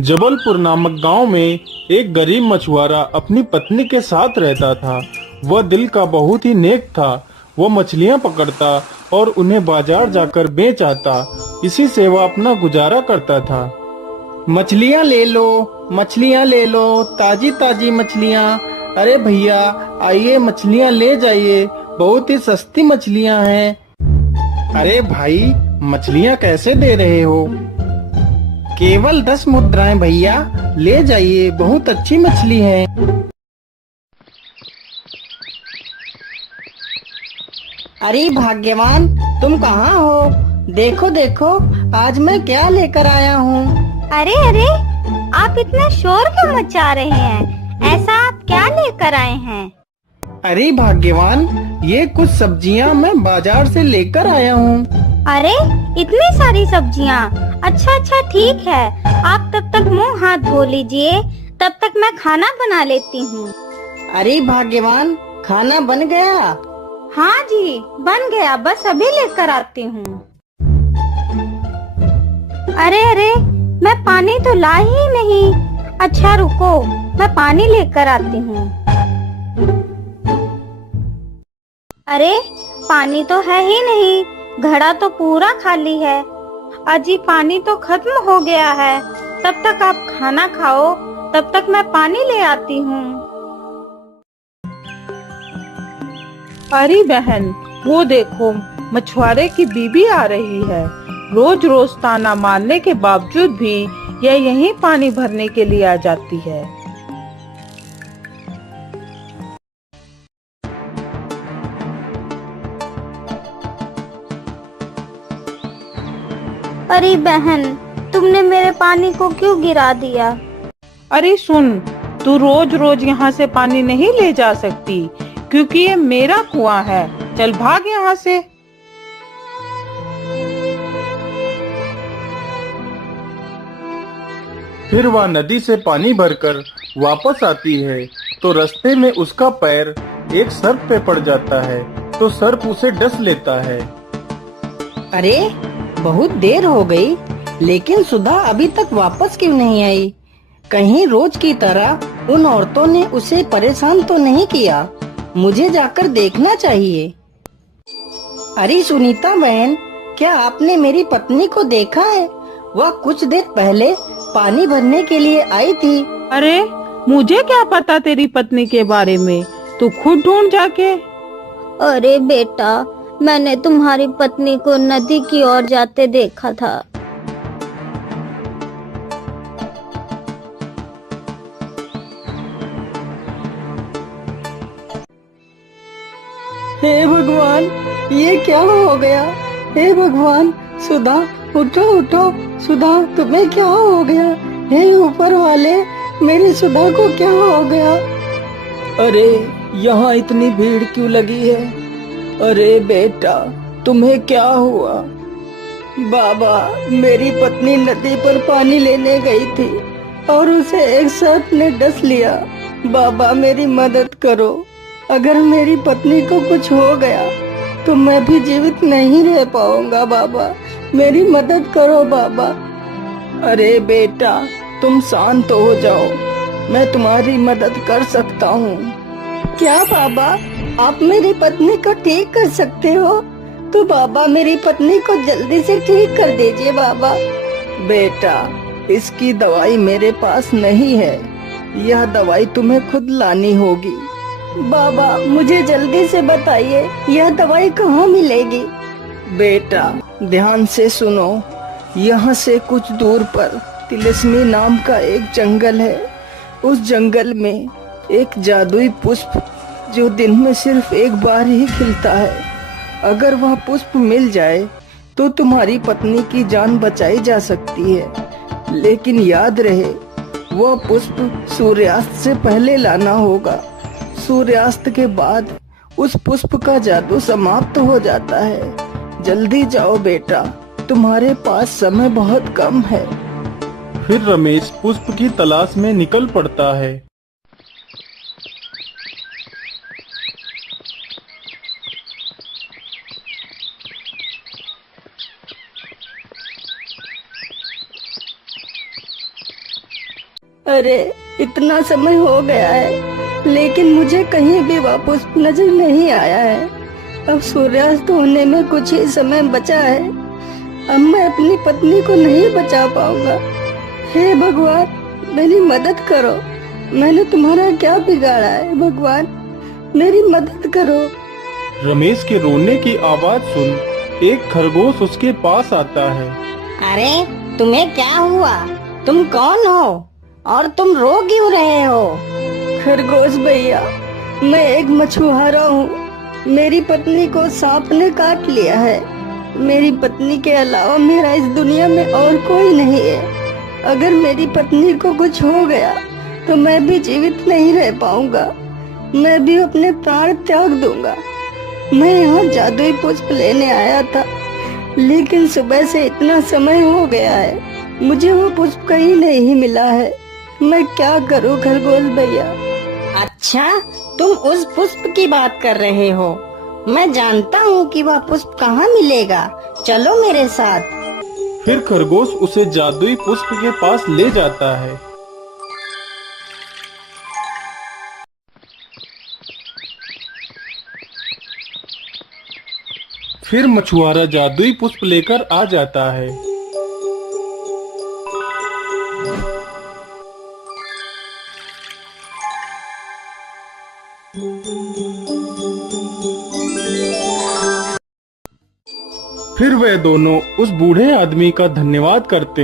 जबलपुर नामक गांव में एक गरीब मछुआरा अपनी पत्नी के साथ रहता था। वह दिल का बहुत ही नेक था। वह मछलियां पकड़ता और उन्हें बाजार जाकर बेच आता। इसी से वह अपना गुजारा करता था। मछलियाँ ले लो, मछलियाँ ले लो, ताजी ताजी मछलियाँ। अरे भैया, आइए मछलियाँ ले जाइए, बहुत ही सस्ती मछलियाँ हैं। अरे भाई, मछलियाँ कैसे दे रहे हो? केवल 10 मुद्राएं भैया, ले जाइए, बहुत अच्छी मछली है। अरे भाग्यवान, तुम कहाँ हो? देखो देखो, आज मैं क्या लेकर आया हूँ। अरे अरे, आप इतना शोर क्यों मचा रहे हैं? ऐसा आप क्या लेकर आए हैं? अरे भाग्यवान, ये कुछ सब्जियाँ मैं बाजार से लेकर आया हूँ। अरे, इतनी सारी सब्जियाँ। अच्छा अच्छा, ठीक है। आप तब तक मुंह हाथ धो लीजिए, तब तक मैं खाना बना लेती हूँ। अरे भाग्यवान, खाना बन गया? हाँ जी, बन गया, बस अभी लेकर आती हूँ। अरे अरे, मैं पानी तो ला ही नहीं। अच्छा रुको, मैं पानी लेकर आती हूँ। अरे, पानी तो है ही नहीं, घड़ा तो पूरा खाली है। अजी, पानी तो खत्म हो गया है। तब तक आप खाना खाओ, तब तक मैं पानी ले आती हूँ। अरे बहन, वो देखो, मछुआरे की बीबी आ रही है। रोज रोज ताना मारने के बावजूद भी यह यहीं पानी भरने के लिए आ जाती है। अरे बहन, तुमने मेरे पानी को क्यों गिरा दिया? अरे सुन, तू रोज रोज यहाँ से पानी नहीं ले जा सकती, क्योंकि ये मेरा कुआं है। चल भाग यहाँ से। फिर वह नदी से पानी भरकर वापस आती है तो रास्ते में उसका पैर एक सर्प पे पड़ जाता है तो सर्प उसे डस लेता है। अरे, बहुत देर हो गई, लेकिन सुधा अभी तक वापस क्यों नहीं आई? कहीं रोज की तरह उन औरतों ने उसे परेशान तो नहीं किया? मुझे जाकर देखना चाहिए। अरे सुनीता बहन, क्या आपने मेरी पत्नी को देखा है? वह कुछ देर पहले पानी भरने के लिए आई थी। अरे, मुझे क्या पता तेरी पत्नी के बारे में, तू खुद ढूंढ जाके। अरे बेटा, मैंने तुम्हारी पत्नी को नदी की ओर जाते देखा था। हे भगवान, ये क्या हो गया? हे भगवान, सुधा उठो उठो। सुधा, तुम्हें क्या हो गया? हे ऊपर वाले, मेरी सुधा को क्या हो गया? अरे, यहाँ इतनी भीड़ क्यों लगी है? अरे बेटा, तुम्हें क्या हुआ? बाबा, मेरी पत्नी नदी पर पानी लेने गई थी और उसे एक सर्प ने डस लिया। बाबा, मेरी मदद करो। अगर मेरी पत्नी को कुछ हो गया तो मैं भी जीवित नहीं रह पाऊंगा। बाबा, मेरी मदद करो बाबा। अरे बेटा, तुम शांत हो जाओ, मैं तुम्हारी मदद कर सकता हूँ। क्या बाबा, आप मेरी पत्नी को ठीक कर सकते हो? तो बाबा, मेरी पत्नी को जल्दी से ठीक कर दीजिए बाबा। बेटा, इसकी दवाई मेरे पास नहीं है, यह दवाई तुम्हें खुद लानी होगी। बाबा, मुझे जल्दी से बताइए, यह दवाई कहाँ मिलेगी? बेटा, ध्यान से सुनो। यहाँ से कुछ दूर पर तिलस्मी नाम का एक जंगल है। उस जंगल में एक जादुई पुष्प जो दिन में सिर्फ एक बार ही खिलता है। अगर वह पुष्प मिल जाए तो तुम्हारी पत्नी की जान बचाई जा सकती है। लेकिन याद रहे, वह पुष्प सूर्यास्त से पहले लाना होगा। सूर्यास्त के बाद उस पुष्प का जादू समाप्त हो जाता है। जल्दी जाओ बेटा, तुम्हारे पास समय बहुत कम है। फिर रमेश पुष्प की तलाश में निकल पड़ता है। अरे इतना समय हो गया है लेकिन मुझे कहीं भी वह पुष्प नजर नहीं आया है। अब सूर्यास्त होने में कुछ ही समय बचा है। अब मैं अपनी पत्नी को नहीं बचा पाऊंगा। हे भगवान मेरी मदद करो। मैंने तुम्हारा क्या बिगाड़ा है भगवान, मेरी मदद करो। रमेश के रोने की आवाज सुन एक खरगोश उसके पास आता है। अरे तुम्हें क्या हुआ? तुम कौन हो और तुम रो क्यों रहे हो? खरगोश भैया, मैं एक मछुआरा हूँ। मेरी पत्नी को सांप ने काट लिया है। मेरी पत्नी के अलावा मेरा इस दुनिया में और कोई नहीं है। अगर मेरी पत्नी को कुछ हो गया तो मैं भी जीवित नहीं रह पाऊंगा। मैं भी अपने प्राण त्याग दूंगा। मैं यहाँ जादुई पुष्प लेने आया था लेकिन सुबह से इतना समय हो गया है, मुझे वो पुष्प कहीं नहीं मिला है। मैं क्या करूं खरगोश भैया? अच्छा, तुम उस पुष्प की बात कर रहे हो। मैं जानता हूँ कि वह पुष्प कहाँ मिलेगा। चलो मेरे साथ। फिर खरगोश उसे जादुई पुष्प के पास ले जाता है। फिर मछुआरा जादुई पुष्प लेकर आ जाता है। फिर वे दोनों उस बूढ़े आदमी का धन्यवाद करते